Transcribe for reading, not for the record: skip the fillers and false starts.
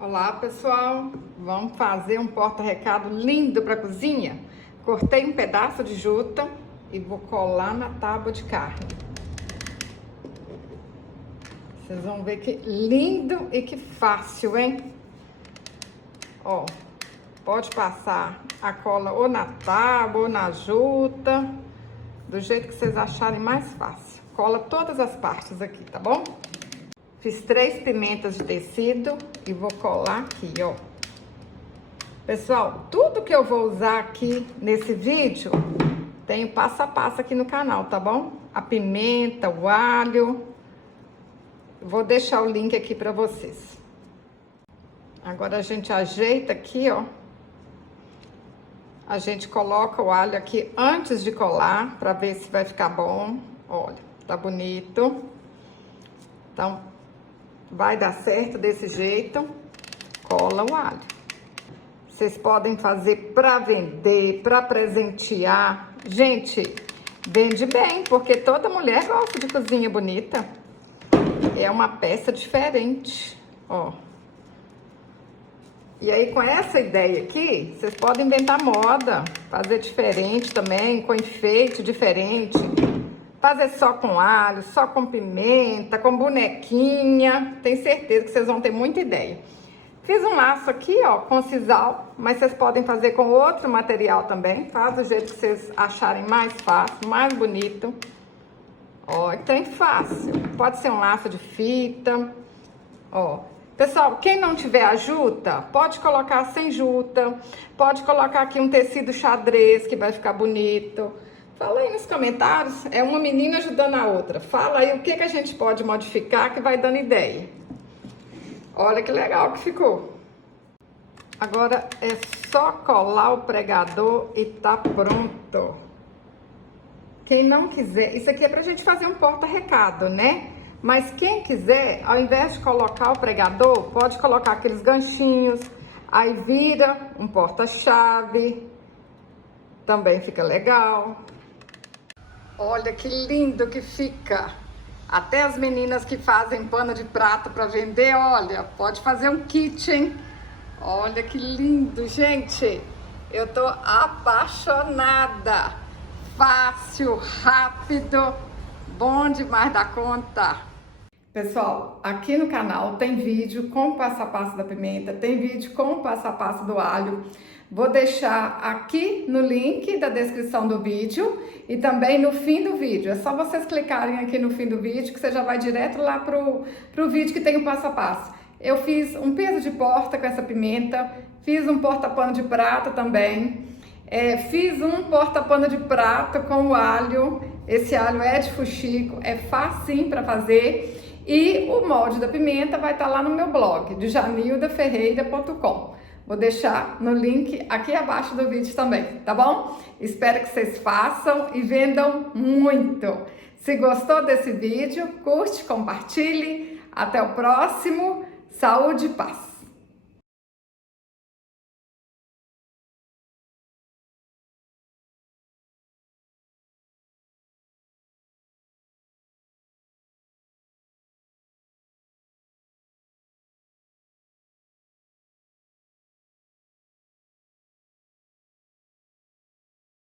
Olá pessoal, vamos fazer um porta-recado lindo para a cozinha. Cortei um pedaço de juta e vou colar na tábua de carne. Vocês vão ver que lindo e que fácil, hein? Ó, pode passar a cola ou na tábua ou na juta, do jeito que vocês acharem mais fácil. Cola todas as partes aqui, tá bom? Fiz 3 pimentas de tecido e vou colar aqui, ó. Pessoal, tudo que eu vou usar aqui nesse vídeo, tem passo a passo aqui no canal, tá bom? A pimenta, o alho. Vou deixar o link aqui pra vocês. Agora a gente ajeita aqui, ó. A gente coloca o alho aqui antes de colar, pra ver se vai ficar bom. Olha, tá bonito. Então, vai dar certo desse jeito. Cola o alho. Vocês podem fazer para vender, para presentear. Gente, vende bem, porque toda mulher gosta de cozinha bonita. É uma peça diferente, ó. E aí, com essa ideia aqui, vocês podem inventar moda, fazer diferente também, com enfeite diferente. Fazer só com alho, só com pimenta, com bonequinha. Tenho certeza que vocês vão ter muita ideia. Fiz um laço aqui, ó, com sisal, mas vocês podem fazer com outro material também. Faz do jeito que vocês acharem mais fácil, mais bonito. Ó, tem fácil. Pode ser um laço de fita, ó. Pessoal, quem não tiver a juta, pode colocar sem juta. Pode colocar aqui um tecido xadrez, que vai ficar bonito. Fala aí nos comentários, é uma menina ajudando a outra. Fala aí o que a gente pode modificar que vai dando ideia. Olha que legal que ficou. Agora é só colar o pregador e tá pronto. Quem não quiser, isso aqui é pra gente fazer um porta-recado, né? Mas quem quiser, ao invés de colocar o pregador, pode colocar aqueles ganchinhos, aí vira um porta-chave, também fica legal. Olha que lindo que fica. Até as meninas que fazem pano de prato para vender, olha, pode fazer um kit, hein? Olha que lindo, gente. Eu tô apaixonada. Fácil, rápido, bom demais da conta. Pessoal, aqui no canal tem vídeo com o passo a passo da pimenta, tem vídeo com o passo a passo do alho. Vou deixar aqui no link da descrição do vídeo e também no fim do vídeo. É só vocês clicarem aqui no fim do vídeo que você já vai direto lá pro vídeo que tem o passo a passo. Eu fiz um peso de porta com essa pimenta, fiz um porta-pano de prato também, fiz um porta-pano de prato com o alho. Esse alho é de fuxico, é facinho para fazer. E o molde da pimenta vai estar lá no meu blog, de janildaferreira.com. Vou deixar no link aqui abaixo do vídeo também, tá bom? Espero que vocês façam e vendam muito. Se gostou desse vídeo, curte, compartilhe. Até o próximo. Saúde e paz!